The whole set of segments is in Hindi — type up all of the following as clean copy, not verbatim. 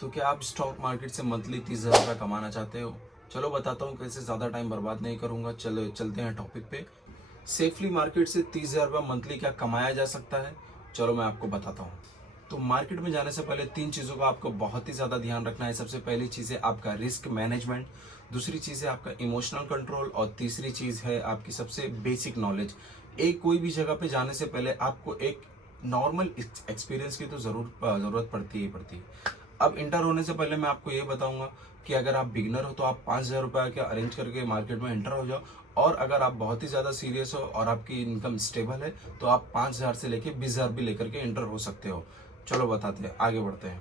तो क्या आप स्टॉक मार्केट से मंथली 30,000 रुपये कमाना चाहते हो? चलो बताता हूँ कैसे। ज़्यादा टाइम बर्बाद नहीं करूँगा, चलो चलते हैं टॉपिक पे। सेफली मार्केट से 30,000 रुपये मंथली क्या कमाया जा सकता है, चलो मैं आपको बताता हूँ। तो मार्केट में जाने से पहले 3 चीज़ों का आपको बहुत ही ज़्यादा ध्यान रखना है। सबसे पहली चीज़ है आपका रिस्क मैनेजमेंट, दूसरी चीज़ है आपका इमोशनल कंट्रोल और तीसरी चीज़ है आपकी सबसे बेसिक नॉलेज। एक कोई भी जगह पे जाने से पहले आपको एक नॉर्मल एक्सपीरियंस की तो ज़रूरत पड़ती ही पड़ती है। अब इंटर होने से पहले मैं आपको ये बताऊंगा कि अगर आप बिगनर हो तो आप 5,000 रुपये के अरेंज करके मार्केट में एंटर हो जाओ, और अगर आप बहुत ही ज़्यादा सीरियस हो और आपकी इनकम स्टेबल है तो आप 5,000 से लेके 20,000 भी लेकर के एंटर हो सकते हो। चलो बताते हैं, आगे बढ़ते हैं।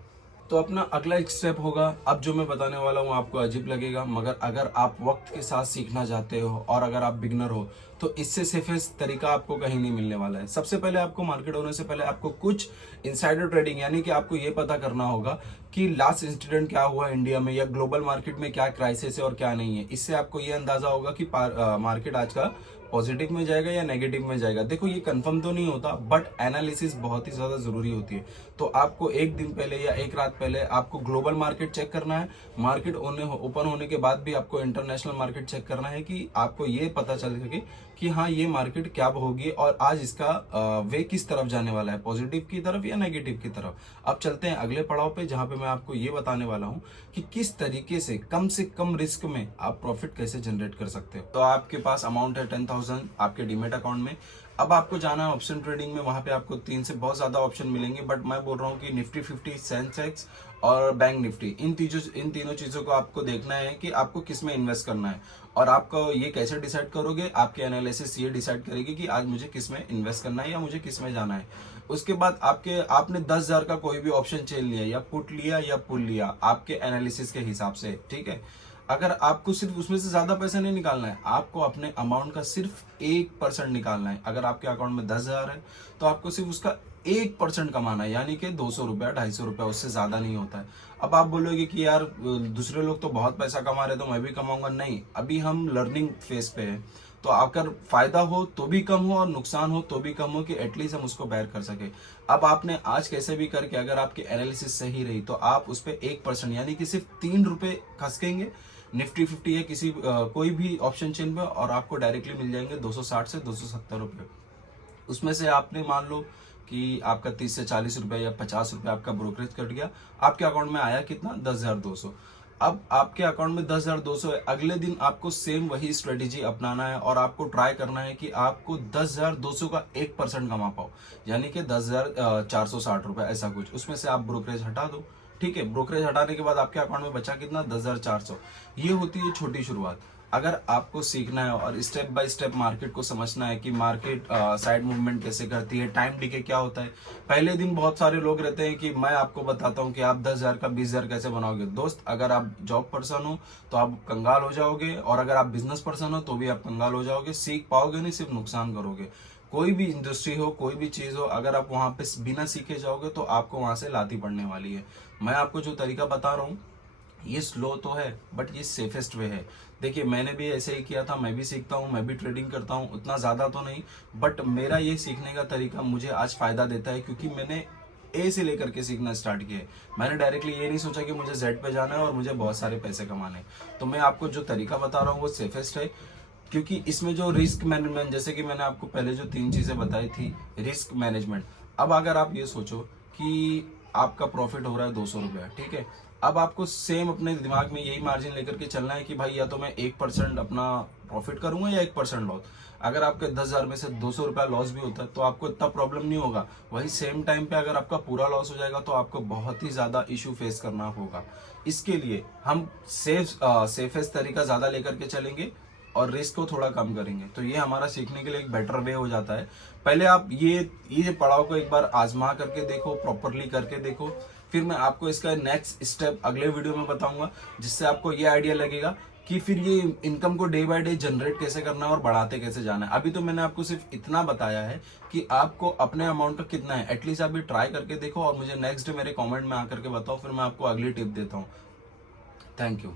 तो अपना अगला एक स्टेप होगा, अब जो मैं बताने वाला हूँ आपको अजीब लगेगा, मगर अगर आप वक्त के साथ सीखना चाहते हो और अगर आप बिगनर हो तो इससे सेफेस्ट तरीका आपको कहीं नहीं मिलने वाला है। सबसे पहले आपको मार्केट होने से पहले आपको कुछ इनसाइडर ट्रेडिंग, यानी कि आपको ये पता करना होगा कि लास्ट इंसिडेंट क्या हुआ इंडिया में या ग्लोबल मार्केट में, क्या क्राइसिस है और क्या नहीं है। इससे आपको ये अंदाजा होगा कि मार्केट आज का पॉजिटिव में जाएगा या नेगेटिव में जाएगा। देखो ये कंफर्म तो नहीं होता, बट एनालिसिस बहुत ही ज्यादा जरूरी होती है। तो आपको एक दिन पहले या एक रात पहले आपको ग्लोबल मार्केट चेक करना है। मार्केट ओपन होने के बाद भी आपको इंटरनेशनल मार्केट चेक करना है कि आपको ये पता चल सके कि हाँ ये मार्केट क्या होगी और आज इसका वे किस तरफ जाने वाला है, पॉजिटिव की तरफ या नेगेटिव की तरफ। अब चलते हैं अगले पड़ाव पे, जहां पे मैं आपको ये बताने वाला हूँ कि किस तरीके से कम रिस्क में आप प्रॉफिट कैसे जनरेट कर सकते हो। तो आपके पास अमाउंट है 10,000 आपके डीमेट अकाउंट में। अब आपको जाना है ऑप्शन ट्रेडिंग में, वहां पे आपको 3 से बहुत ज्यादा ऑप्शन मिलेंगे, बट मैं बोल रहा हूँ कि निफ्टी 50, सेंसेक्स और बैंक निफ्टी, इन तीनों चीजों को आपको देखना है कि आपको किस में इन्वेस्ट करना है। और आपको ये कैसे डिसाइड करोगे, आपके एनालिसिस ये डिसाइड करेगी कि आज मुझे किस में इन्वेस्ट करना है या मुझे किस में जाना है। उसके बाद आपने 10,000 का कोई भी ऑप्शन चेन लिया या पुट लिया या पुल लिया आपके एनालिसिस के हिसाब से, ठीक है। अगर आपको सिर्फ उसमें से ज्यादा पैसा नहीं निकालना है, आपको अपने अमाउंट का सिर्फ 1% निकालना है। अगर आपके अकाउंट में 10,000 है तो आपको सिर्फ उसका 1% कमाना है, यानी कि 200 रुपया 250 रुपया, उससे ज्यादा नहीं होता है। अब आप बोलोगे कि यार दूसरे लोग तो बहुत पैसा कमा रहे तो मैं भी कमाऊंगा। नहीं, अभी हम लर्निंग फेज पे है। तो अगर फायदा हो तो भी कम हो और नुकसान हो तो भी कम हो, कि एटलीस्ट हम उसको बेयर कर सके। अब आपने आज कैसे भी करके अगर आपकी एनालिसिस सही रही तो आप उस पर 1% यानी कि सिर्फ 3 रुपए खसकेंगे। निफ्टी 50 है किसी कोई भी ऑप्शन चेन पे, और आपको डायरेक्टली मिल जाएंगे 260 से 270 रुपए। उसमें से आपने मान लो कि आपका 30 से 40 रुपए या 50 रुपए आपका ब्रोकरेज कट गया, आपके अकाउंट में आया कितना, 10,200। अब आपके अकाउंट में 10,200 है, अगले दिन आपको सेम वही स्ट्रेटेजी अपनाना है और आपको ट्राई करना है कि आपको 10,200 का 1% कमा पाओ, यानी कि 10,460 रुपए ऐसा कुछ। उसमें से आप ब्रोकरेज हटा दो, ठीक है। ब्रोकरेज हटाने के बाद आपके अकाउंट में बचा कितना, 10,400। ये होती है छोटी शुरुआत। अगर आपको सीखना है और स्टेप बाय स्टेप मार्केट को समझना है कि मार्केट साइड मूवमेंट कैसे करती है, टाइम डीके क्या होता है। पहले दिन बहुत सारे लोग रहते हैं कि मैं आपको बताता हूं कि आप 10,000 का 20,000 कैसे बनाओगे। दोस्त, अगर आप जॉब पर्सन हो तो आप कंगाल हो जाओगे, और अगर आप बिजनेस पर्सन हो तो भी आप कंगाल हो जाओगे। सीख पाओगे नहीं, सिर्फ नुकसान करोगे। कोई भी इंडस्ट्री हो, कोई भी चीज हो, अगर आप वहां पे बिना सीखे जाओगे तो आपको वहां से लाती पड़ने वाली है। मैं आपको जो तरीका बता रहा हूँ ये स्लो तो है, बट ये सेफेस्ट वे है। देखिए मैंने भी ऐसे ही किया था, मैं भी सीखता हूँ, मैं भी ट्रेडिंग करता हूँ, उतना ज्यादा तो नहीं, बट मेरा ये सीखने का तरीका मुझे आज फायदा देता है, क्योंकि मैंने ए से लेकर के सीखना स्टार्ट किया है। मैंने डायरेक्टली ये नहीं सोचा कि मुझे जेड पे जाना है और मुझे बहुत सारे पैसे कमाने हैं। तो मैं आपको जो तरीका बता रहा हूँ वो सेफेस्ट है, क्योंकि इसमें जो रिस्क मैनेजमेंट, जैसे कि मैंने आपको पहले जो 3 चीजें बताई थी, रिस्क मैनेजमेंट। अब अगर आप ये सोचो कि आपका प्रॉफिट हो रहा है 200 रुपया, ठीक है। अब आपको सेम अपने दिमाग में यही मार्जिन लेकर के चलना है कि भाई या तो मैं 1% अपना प्रॉफिट करूंगा या 1% लॉस। अगर आपके 10,000 में से 200 रुपया लॉस भी होता है तो आपको इतना प्रॉब्लम नहीं होगा। वही सेम टाइम पे अगर आपका पूरा लॉस हो जाएगा तो आपको बहुत ही ज्यादा इशू फेस करना होगा। इसके लिए हम सेफेस्ट तरीका ज्यादा लेकर के चलेंगे और रिस्क को थोड़ा कम करेंगे, तो ये हमारा सीखने के लिए एक बेटर वे हो जाता है। पहले आप ये पड़ाव को एक बार आजमा करके देखो, प्रॉपरली करके देखो, फिर मैं आपको इसका नेक्स्ट स्टेप अगले वीडियो में बताऊंगा, जिससे आपको ये आइडिया लगेगा कि फिर ये इनकम को डे बाय डे जनरेट कैसे करना है और बढ़ाते कैसे जाना है। अभी तो मैंने आपको सिर्फ इतना बताया है कि आपको अपने अमाउंट का कितना है, एटलीस्ट आप ये ट्राई करके देखो और मुझे नेक्स्ट डे मेरे कमेंट में आकर के बताओ, फिर मैं आपको अगली टिप देता हूँ। Thank you.